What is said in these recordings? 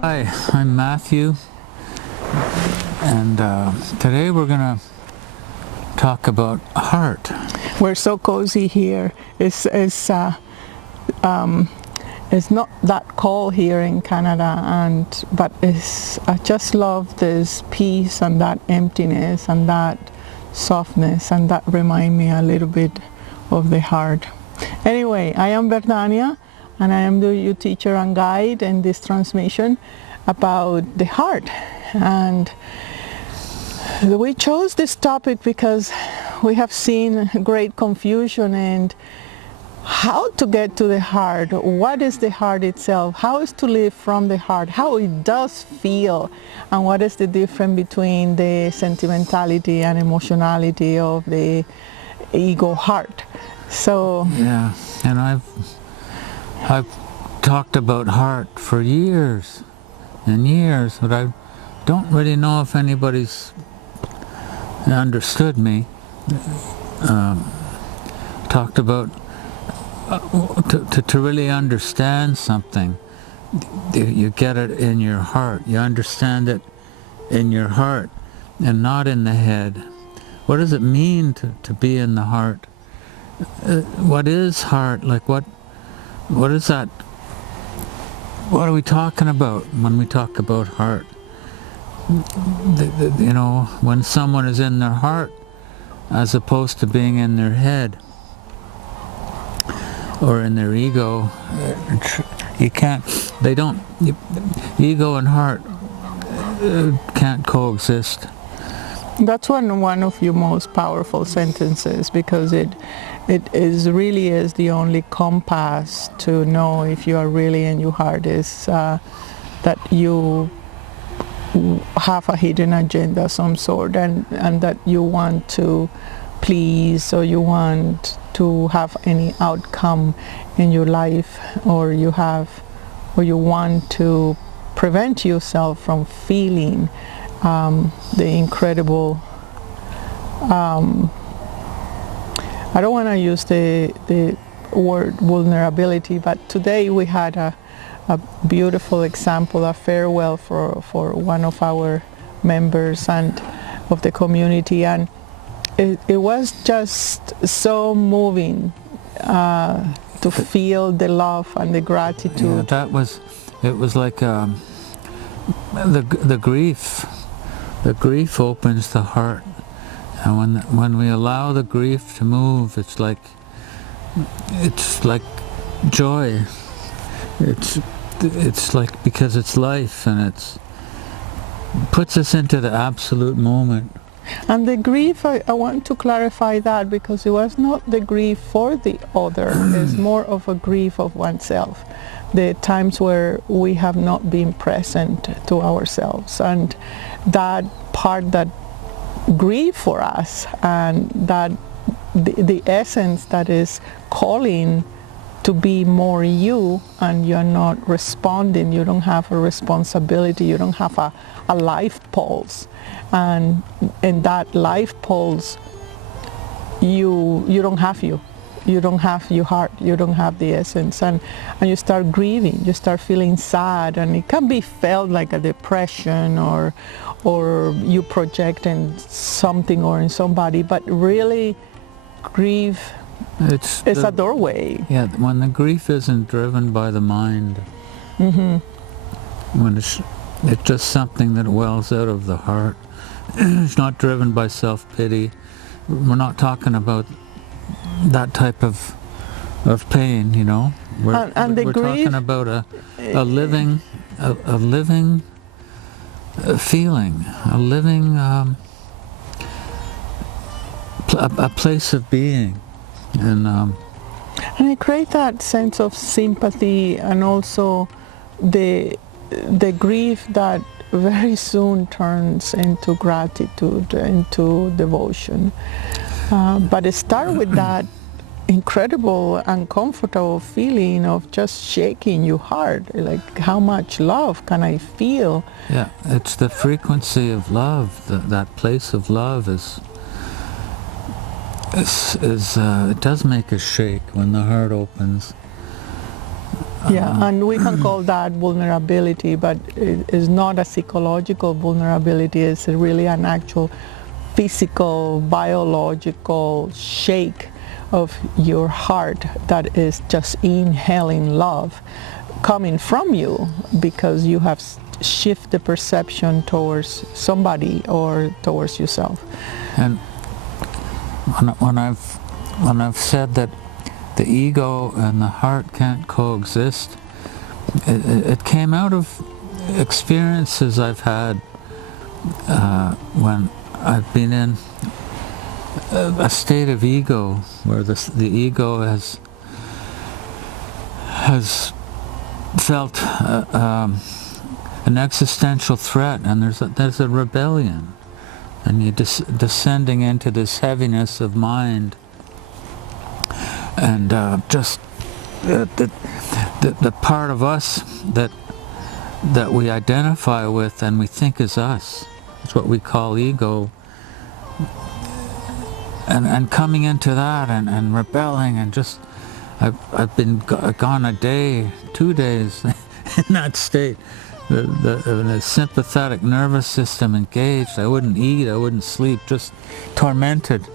Hi, I'm Matthew, and today we're going to talk about heart. We're so cozy here. It's not that cold here in Canada, but I just love this peace and that emptiness and that softness, and that remind me a little bit of the heart. Anyway, I am Bernania, and I am your teacher and guide in this transmission about the heart. And we chose this topic because we have seen great confusion in how to get to the heart. What is the heart itself? How is to live from the heart? How it does feel? And what is the difference between the sentimentality and emotionality of the ego heart? So yeah, and I've talked about heart for years and years, but I don't really know if anybody's understood me. Talked about to really understand something, you get it in your heart. You understand it in your heart and not in the head. What does it mean to be in the heart? What is heart? Like what is that? What are we talking about when we talk about heart? You know, when someone is in their heart as opposed to being in their head or in their ego, ego and heart can't coexist. that's one of your most powerful sentences, because it really is the only compass to know if you are really in your heart, is that you have a hidden agenda of some sort, and that you want to please, or you want to have any outcome in your life, or you want to prevent yourself from feeling the incredible, I don't want to use the word vulnerability, but today we had a beautiful example, a farewell for one of our members and of the community, and it was just so moving to feel the love and the gratitude. Yeah, it was like the grief. The grief opens the heart, and when we allow the grief to move, it's like joy. It's like, because it's life, and it puts us into the absolute moment. And the grief, I want to clarify that, because it was not the grief for the other, it's more of a grief of oneself. The times where we have not been present to ourselves, and that part that grieve for us, and that the essence that is calling to be more you, and you're not responding, you don't have a responsibility, you don't have a life pulse, and in that life pulse you don't have your heart, you don't have the essence, and you start grieving, you start feeling sad, and it can be felt like a depression, or you projecting something or in somebody, but really grief, it's a doorway. Yeah, when the grief isn't driven by the mind, when it's just something that wells out of the heart, it's not driven by self-pity. We're not talking about that type of pain, you know. We're talking about a living feeling, a living a place of being, and it creates that sense of sympathy, and also the grief that very soon turns into gratitude, into devotion. But it starts with that incredible, uncomfortable feeling of just shaking your heart, like, how much love can I feel? Yeah, it's the frequency of love. That place of love is it does make us shake when the heart opens. Yeah, and we can call that vulnerability, but it is not a psychological vulnerability. It's really an actual physical, biological shake of your heart that is just inhaling love coming from you because you have shifted the perception towards somebody or towards yourself. And when I've said that the ego and the heart can't coexist, it came out of experiences I've had when I've been in a state of ego where the ego has felt an existential threat, and there's a rebellion, and you're descending into this heaviness of mind, and just the part of us that we identify with and we think is us. It's what we call ego. And coming into that and rebelling, and just I've been gone a day, 2 days in that state. The sympathetic nervous system engaged. I wouldn't eat, I wouldn't sleep, just tormented.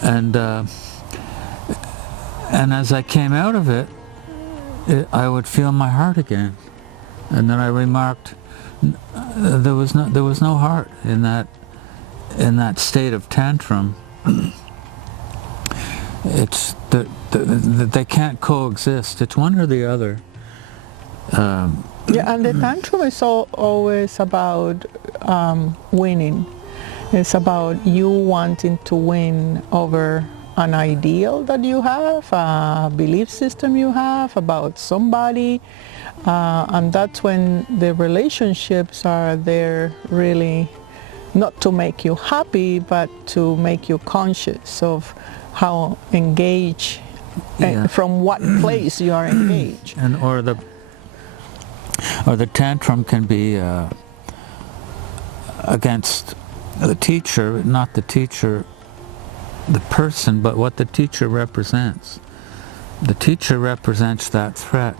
And as I came out of it, I would feel my heart again. And then I remarked, there was no heart in that state of tantrum. It's they can't coexist. It's one or the other. Yeah, and the tantrum is always about winning. It's about you wanting to win over an ideal that you have, a belief system you have about somebody, and that's when the relationships are there really not to make you happy, but to make you conscious of how engaged, from what place you are engaged. And or the tantrum can be against the teacher, not the teacher, the person, but what the teacher represents. The teacher represents that threat.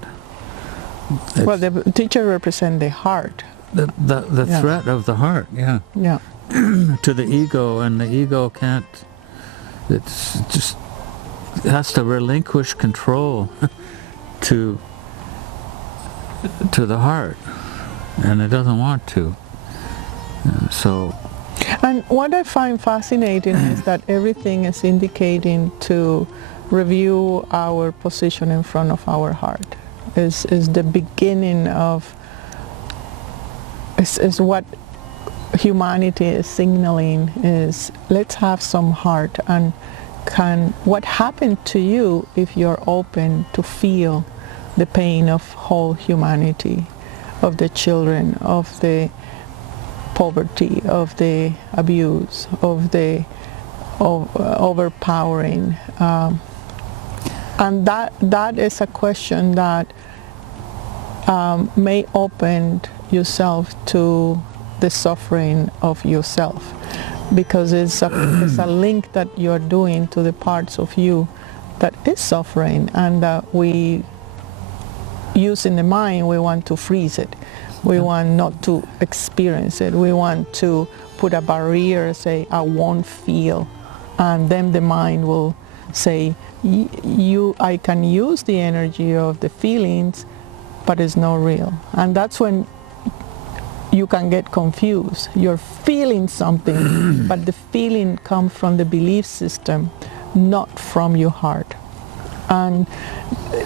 Well, the teacher represents the heart. The threat of the heart, yeah. Yeah. To the ego, and the ego can't, it has to relinquish control to the heart, and it doesn't want to. And what I find fascinating is that everything is indicating to review our position in front of our heart. Is the beginning of, is what humanity is signaling, is let's have some heart, and what happened to you if you're open to feel the pain of whole humanity, of the children, of the poverty, of the abuse, of the overpowering, and that is a question that may open yourself to the suffering of yourself, because it's a link that you're doing to the parts of you that is suffering, and we use in the mind, we want to freeze it. We want not to experience it. We want to put a barrier, say, I won't feel. And then the mind will say, I can use the energy of the feelings, but it's not real. And that's when you can get confused. You're feeling something, but the feeling comes from the belief system, not from your heart. And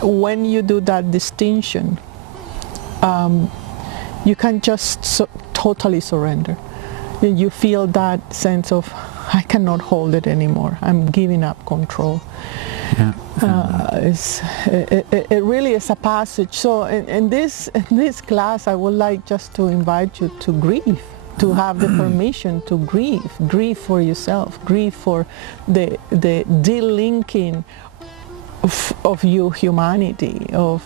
when you do that distinction, you can just totally surrender. You feel that sense of, I cannot hold it anymore. I'm giving up control. Yeah. It really is a passage. So in this class, I would like just to invite you to grieve, to have the permission to grieve for yourself, grieve for the delinking of your humanity, of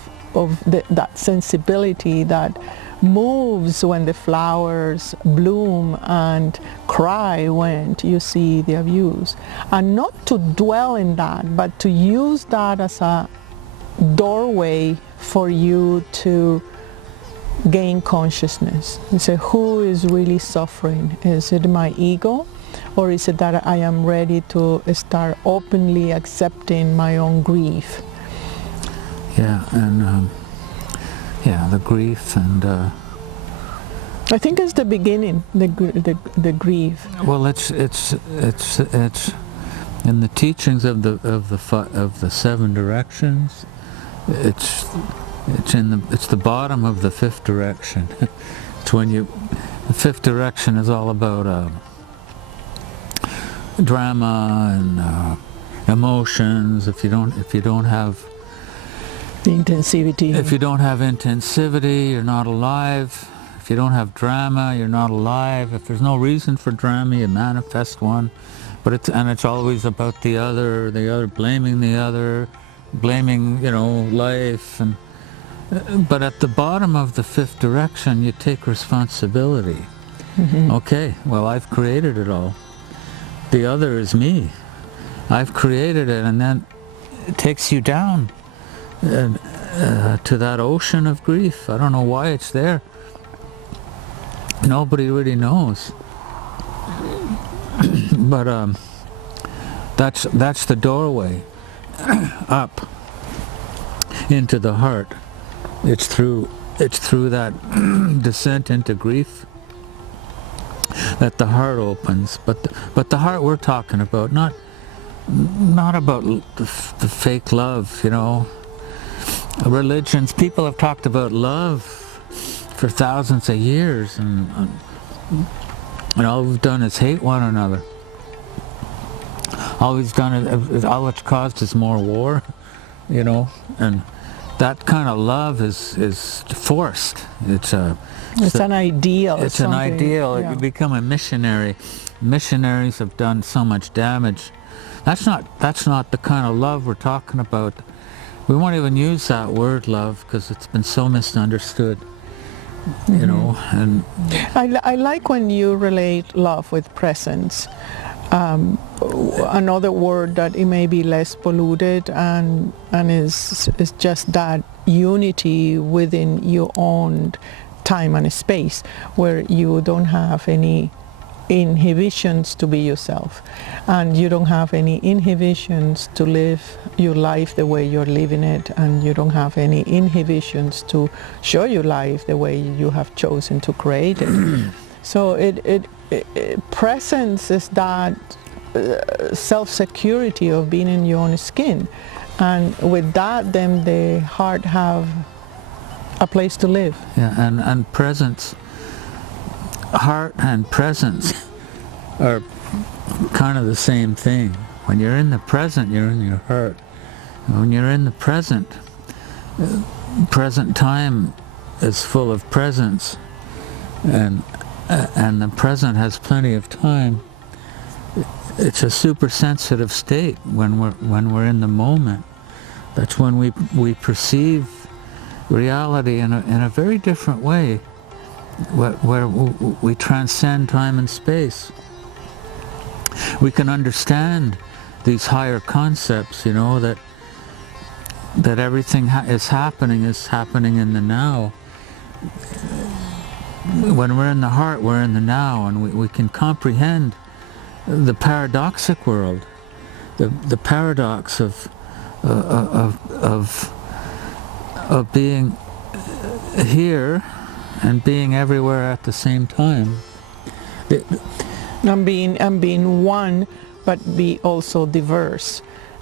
that sensibility that moves when the flowers bloom and cry when you see the abuse. And not to dwell in that, but to use that as a doorway for you to gain consciousness. You say, who is really suffering? Is it my ego? Or is it that I am ready to start openly accepting my own grief? Yeah, and the grief, and I think it's the beginning, the grief. well, it's in the teachings of the 7 directions. It's the bottom of the 5th direction. It's when the 5th direction is all about drama and emotions. If you don't have The intensivity. If you don't have intensivity, you're not alive. If you don't have drama, you're not alive. If there's no reason for drama, you manifest one. But it's always about the other, blaming the other, blaming, life. And but at the bottom of the 5th direction, you take responsibility. Mm-hmm. Okay, well, I've created it all. The other is me. I've created it, and then it takes you down to that ocean of grief. I don't know why it's there. Nobody really knows. But that's the doorway up into the heart. It's through that descent into grief that the heart opens. But the heart we're talking about, not about the fake love, Religions, people have talked about love for thousands of years, and all we've done is hate one another. All it's caused is more war, and that kind of love is forced. It's an ideal. It's an ideal. Yeah. You become a missionary. Missionaries have done so much damage. That's not the kind of love we're talking about. We won't even use that word love because it's been so misunderstood. And I like when you relate love with presence. Another word that it may be less polluted and is just that unity within your own time and space, where you don't have any inhibitions to be yourself, and you don't have any inhibitions to live your life the way you're living it, and you don't have any inhibitions to show your life the way you have chosen to create it. So presence is that self-security of being in your own skin, and with that then the heart have a place to live. Yeah, and presence, heart and presence are kind of the same thing. When you're in the present, you're in your heart. When you're in the present time is full of presence, and the present has plenty of time. It's a super sensitive state when we're in the moment. That's when we perceive reality in a very different way, where we transcend time and space. We can understand these higher concepts, that everything is happening in the now. When we're in the heart, we're in the now, and we can comprehend the paradoxic world, the paradox of being here and being everywhere at the same time. And being one, but be also diverse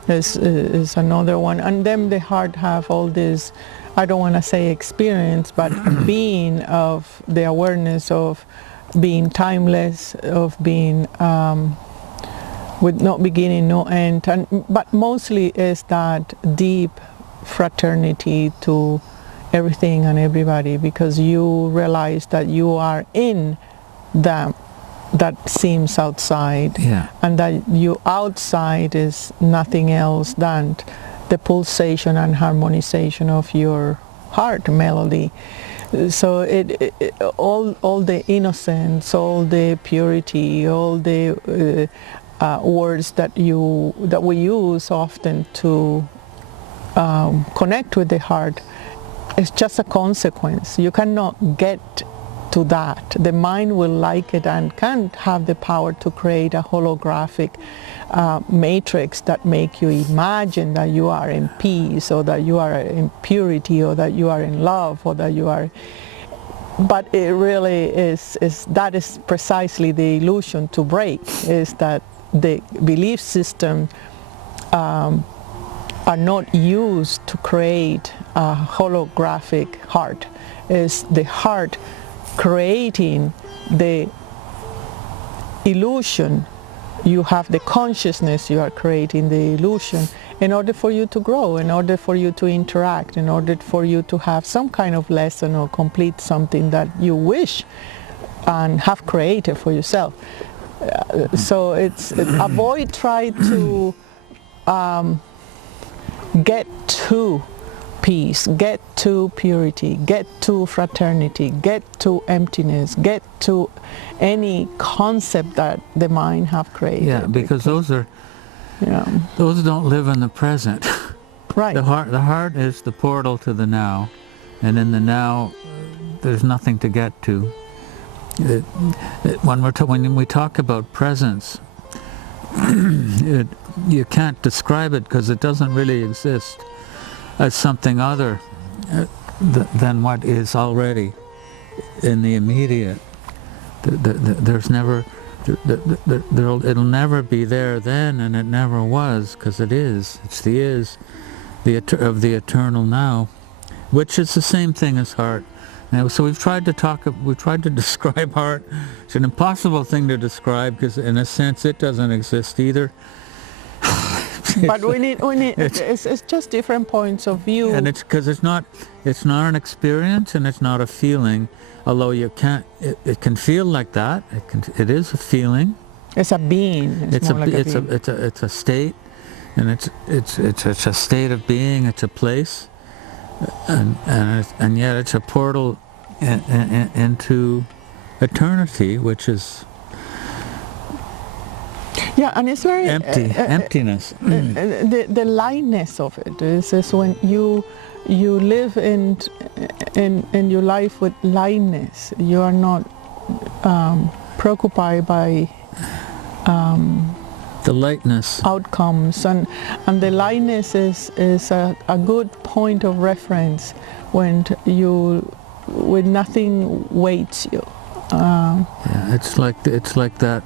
is another one. And then the heart have all this, I don't want to say experience, but being of the awareness of being timeless, of being with no beginning, no end, but mostly is that deep fraternity to everything and everybody, because you realize that you are in them that seems outside, yeah. And that you outside is nothing else than the pulsation and harmonization of your heart melody. So all the innocence, all the purity, all the words that we use often to connect with the heart, is just a consequence. You cannot get to that. The mind will like it and can have the power to create a holographic matrix that make you imagine that you are in peace, or that you are in purity, or that you are in love, or that you are. But it really is that is precisely the illusion to break, is that the belief system are not used to create a holographic heart. Is the heart creating the illusion. You have the consciousness, you are creating the illusion in order for you to grow, in order for you to interact, in order for you to have some kind of lesson or complete something that you wish and have created for yourself. So it's avoid try to get to peace, get to purity, get to fraternity, get to emptiness, get to any concept that the mind have created. Yeah, because those don't live in the present. Right. The heart is the portal to the now, and in the now, there's nothing to get to. When we talk about presence, you can't describe it because it doesn't really exist as something other than what is already in the immediate. There's never, it'll never be there then, and it never was, because it is. It's of the eternal now, which is the same thing as heart. And so we've tried to describe heart. It's an impossible thing to describe because, in a sense, it doesn't exist either. But we need it's just different points of view. And it's because it's not an experience, and it's not a feeling, although it can feel like that. It is a feeling. It's a being. It's a state, and it's a state of being. It's a place, and yet it's a portal into eternity, which is. Yeah, and it's very emptiness. The lightness of it is when you live in your life with lightness. You are not preoccupied by the lightness outcomes, and the lightness is a good point of reference when nothing weights you. Yeah, it's like that.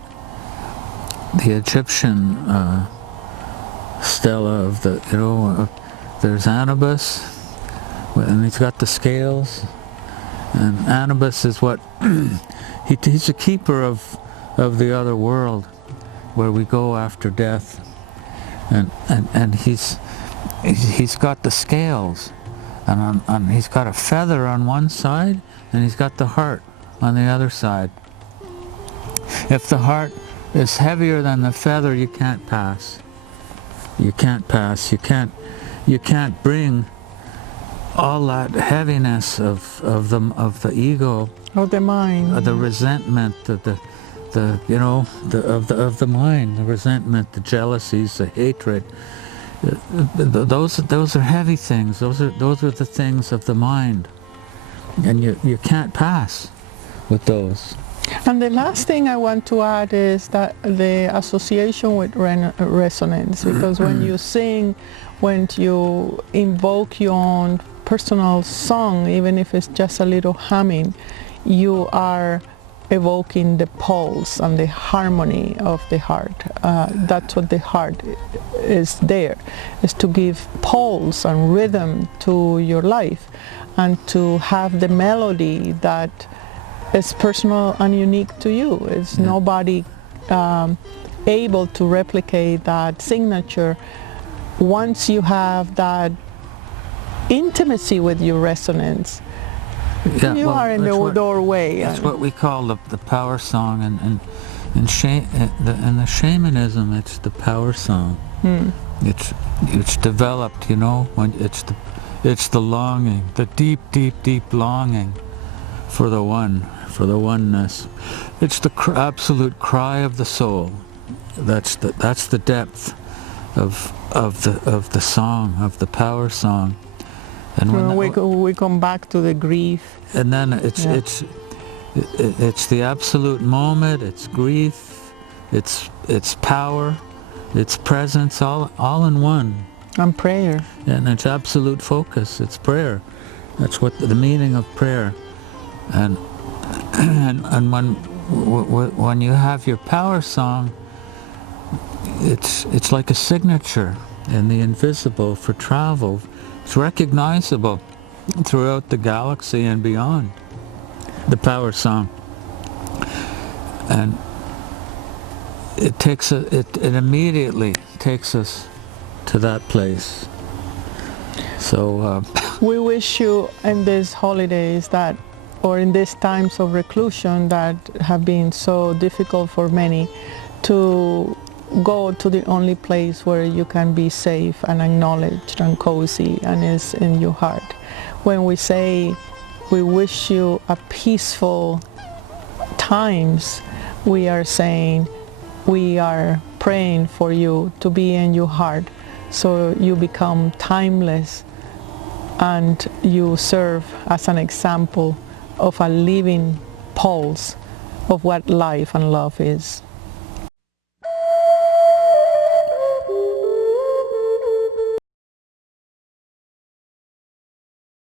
The Egyptian stela of there's Anubis, and he's got the scales, and Anubis is what he's a keeper of the other world, where we go after death, and he's got the scales, and he's got a feather on one side, and he's got the heart on the other side. If the heart is heavier than the feather, you can't pass. You can't pass. You can't bring all that heaviness of the ego, of the mind, the resentment, of the mind, the resentment, the jealousies, the hatred. Those are heavy things. Those are the things of the mind, and you can't pass with those. And the last thing I want to add is that the association with resonance, because when you sing, when you invoke your own personal song, even if it's just a little humming, you are evoking the pulse and the harmony of the heart. That's what the heart is there, is to give pulse and rhythm to your life, and to have the melody that is personal and unique to you. It's nobody able to replicate that signature. Once you have that intimacy with your resonance, you are in the doorway. That's what we call the power song, and in the shamanism, it's the power song. It's developed, when it's the longing, the deep longing for the one, for the oneness. It's the absolute cry of the soul. That's the depth of the song, of the power song. And when we come back to the grief. And then it's the absolute moment. It's grief. It's power. It's presence. All in one. And prayer. And it's absolute focus. It's prayer. That's what the meaning of prayer. And when you have your power song, it's like a signature in the invisible for travel. It's recognizable throughout the galaxy and beyond. The power song. And it immediately takes us to that place. So we wish you in these holidays that, or in these times of reclusion that have been so difficult for many, to go to the only place where you can be safe and acknowledged and cozy, and is in your heart. When we say we wish you a peaceful times, we are saying we are praying for you to be in your heart, so you become timeless and you serve as an example of a living pulse of what life and love is.